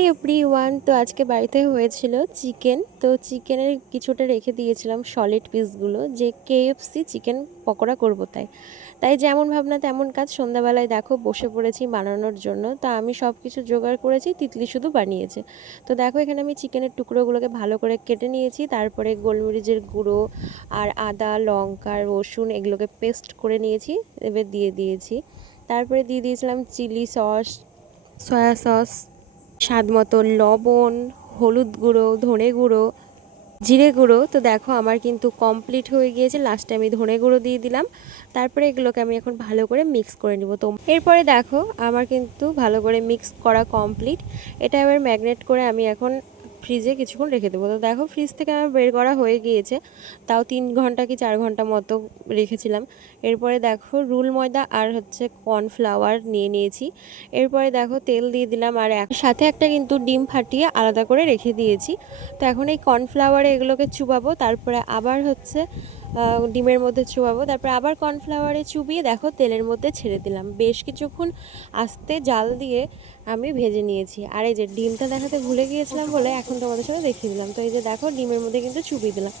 Hi everyone. তো আজকে বাড়িতে হয়েছিল চিকেন। তো চিকেনের কিছুটা রেখে দিয়েছিলাম সলিড পিসগুলো, যে কেএফসি চিকেন পকোড়া করবো। তাই তাই যেমন ভাবনা তেমন কাজ, সন্ধ্যাবেলায় দেখো বসে পড়েছি বানানোর জন্য। তো আমি সব কিছু জোগাড় করেছি, তিতলি শুধু বানিয়েছে। তো দেখো এখানে আমি চিকেনের টুকরোগুলোকে ভালো করে কেটে নিয়েছি, তারপরে গোলমরিচের গুঁড়ো আর আদা লঙ্কা রসুন এগুলোকে পেস্ট করে নিয়েছি, এবার দিয়ে দিয়েছি। তারপরে দিয়ে দিয়েছিলাম চিলি সস, সয়া সস, স্বাদ মতো লবণ, হলুদ গুঁড়ো, ধনে গুঁড়ো, জিরে গুঁড়ো। তো দেখো আমার কিন্তু কমপ্লিট হয়ে গিয়েছে, লাস্টে আমি ধনে গুঁড়ো দিয়ে দিলাম। তারপরে এগুলোকে আমি এখন ভালো করে মিক্স করে নিব। তো এরপরে দেখো আমার কিন্তু ভালো করে মিক্স করা কমপ্লিট। এটা এবার ম্যাগনেট করে আমি এখন ফ্রিজে কিছুক্ষণ রেখে দেবো। তো দেখো ফ্রিজ থেকে আমার বের করা হয়ে গিয়েছে, তাও 3 ঘন্টা কি 4 ঘন্টা মতো রেখেছিলাম। এরপরে দেখো রুল ময়দা আর কর্নফ্লাওয়ার নিয়ে নিয়েছি। এরপরে দেখো তেল দিয়ে দিলাম, আর সাথে একটা কিন্তু ডিম ফাটিয়ে আলাদা করে রেখে দিয়েছি। তো এখন এই কর্নফ্লাওয়ারে এগুলোকে চুবাবো, তারপরে আবার ডিমের মধ্যে চুবাবো, তারপরে আবার কর্নফ্লাওয়ারে চুবিয়ে দেখো তেলের মধ্যে ছেড়ে দিলাম। বেশ কিছুক্ষণ আস্তে জাল দিয়ে আমি ভেজে নিয়েছি। আর এই যে ডিমটা দেখাতে ভুলে গিয়েছিলাম বলে এখন তোমাদের সাথে দেখিয়ে দিলাম। তো এই যে দেখো ডিমের মধ্যে কিন্তু চুবিয়ে দিলাম।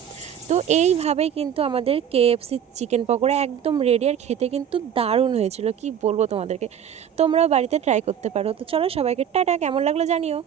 তো এইভাবেই কিন্তু আমাদের কেএফসি চিকেন পকোড়া একদম রেডি, আর খেতে কিন্তু দারুণ হয়েছিল, কি বলবো তোমাদেরকে। তোমরাও বাড়িতে ট্রাই করতে পারো। তো চলো সবাইকে টাটা, কেমন লাগলো জানিও।